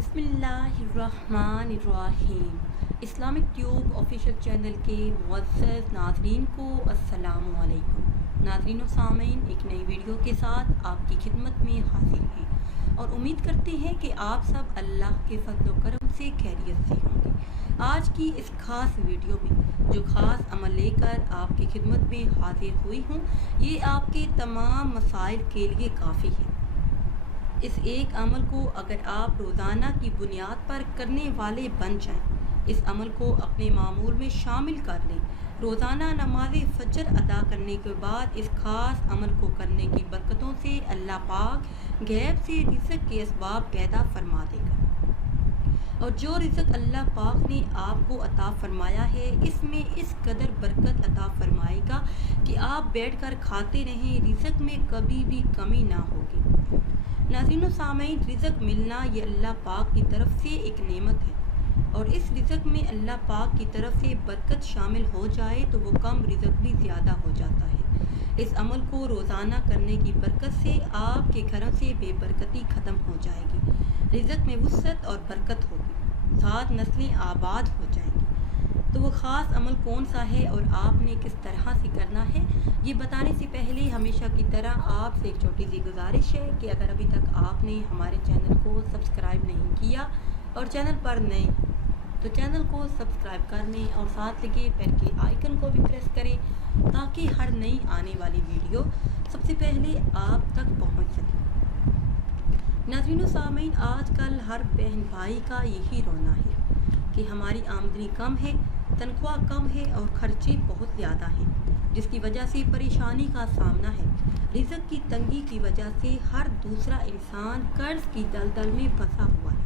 बिस्मिल्लाहिर्रहमानिर्रहीम। Islamic tube official channel के मुअज़्ज़ज़ नाज़रीन को अस्सलामु अलैकुम। नाज़रीन व सामीन, एक नई वीडियो के साथ आपकी खिदमत में हाजिर हैं और उम्मीद करते हैं कि आप सब अल्लाह के फज़ल व करम से खैरियत से होंगे। आज की इस ख़ास वीडियो में जो ख़ास अमल लेकर आपकी खिदमत में हाजिर हुई हूँ, ये आपके तमाम मसाइल के लिए काफ़ी है। इस एक अमल को अगर आप रोज़ाना की बुनियाद पर करने वाले बन जाएं, इस अमल को अपने मामूल में शामिल कर लें। रोज़ाना नमाज फजर अदा करने के बाद इस ख़ास अमल को करने की बरकतों से अल्लाह पाक गैब से रिज़्क़ के असबाब पैदा फरमा देगा और जो रिज़्क़ अल्लाह पाक ने आपको अता फरमाया है, इसमें इस कदर बरकत अता फरमाएगा कि आप बैठकर खाते रहें, रिज़्क़ में कभी भी कमी ना होगी। नाज़रीन व सामीन, रिज़्क़ मिलना ये अल्लाह पाक की तरफ से एक नेमत है और इस रिज़्क़ में अल्लाह पाक की तरफ से बरकत शामिल हो जाए तो वो कम रिज़्क़ भी ज़्यादा हो जाता है। इस अमल को रोज़ाना करने की बरकत से आपके घरों से बेबरकती ख़त्म हो जाएगी, रिज़्क़ में वुसअत और बरकत होगी, 7 नस्लें आबाद हो जाएंगी। तो वो ख़ास अमल कौन सा है और आपने किस तरह से करना है, ये बताने से पहले हमेशा की तरह आपसे एक छोटी सी गुजारिश है कि अगर अभी तक आपने हमारे चैनल को सब्सक्राइब नहीं किया और चैनल पर नए तो चैनल को सब्सक्राइब कर लें और साथ लगे बेल के आइकन को भी प्रेस करें ताकि हर नई आने वाली वीडियो सबसे पहले आप तक पहुंच सके। नाज़रीन व सामीन, आजकल हर बहन भाई का यही रोना है कि हमारी आमदनी कम है, तनख्वाह कम है और खर्चे बहुत ज़्यादा हैं, जिसकी वजह से परेशानी का सामना है। रिज़्क़ की तंगी की वजह से हर दूसरा इंसान कर्ज़ की दलदल में फंसा हुआ है,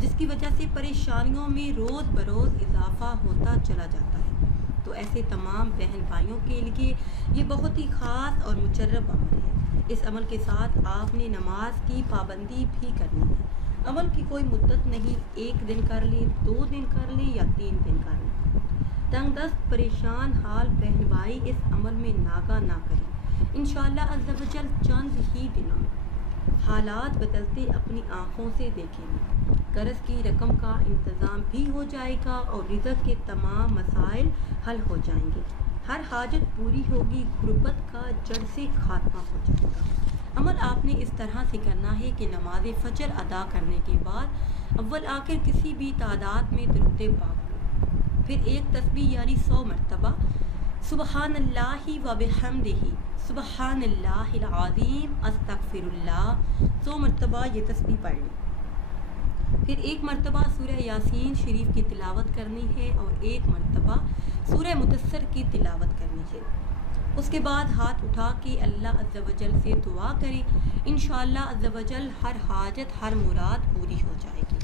जिसकी वजह से परेशानियों में रोज़ बरोज़ इजाफ़ा होता चला जाता है। तो ऐसे तमाम बहन भाइयों के लिए ये बहुत ही ख़ास और मुजर्रब अमल है। इस अमल के साथ आपने नमाज की पाबंदी भी करनी है। अमल की कोई मुद्दत नहीं, 1 दिन कर लें, 2 दिन कर लें या 3 दिन कर लें। तंगदस्त परेशान हाल बहन भाई इस अमल में नागा ना करें। इंशाअल्लाह अज़्ज़ा वजल चंद ही दिनों में हालात बदलते अपनी आँखों से देखेंगे। कर्ज़ की रकम का इंतज़ाम भी हो जाएगा और रिज़्क़ के तमाम मसाइल हल हो जाएंगे, हर हाजत पूरी होगी, गुर्बत का जड़ से खात्मा हो जाएगा। अमल आपने इस तरह से करना है कि नमाज फजर अदा करने के बाद अव्वल आखिर किसी भी तादाद में दरूद पाक लो, फिर एक तस्बीह यानी 100 मरतबा सुबहानल्लाहि व बिहम्दिही सुबहानल्लाहिल अज़ीम अस्तगफिरुल्लाह 100 मरतबा ये तस्बीह पढ़ ली। फिर 1 मरतबा सूरह यासीन शरीफ की तिलावत करनी है और 1 मरतबा सूरह मुदस्सर की तिलावत करनी है। उसके बाद हाथ उठा के अल्लाह अज़्ज़ा वजल से दुआ करें, इंशाअल्लाह अज़्ज़ा वजल हर हाजत हर मुराद पूरी हो जाएगी।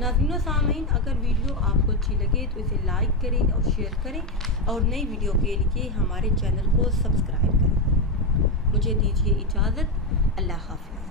नाज़रीन व सामीन, अगर वीडियो आपको अच्छी लगे तो इसे लाइक करें और शेयर करें और नई वीडियो के लिए हमारे चैनल को सब्सक्राइब करें। मुझे दीजिए इजाज़त। अल्लाह हाफ़िज़।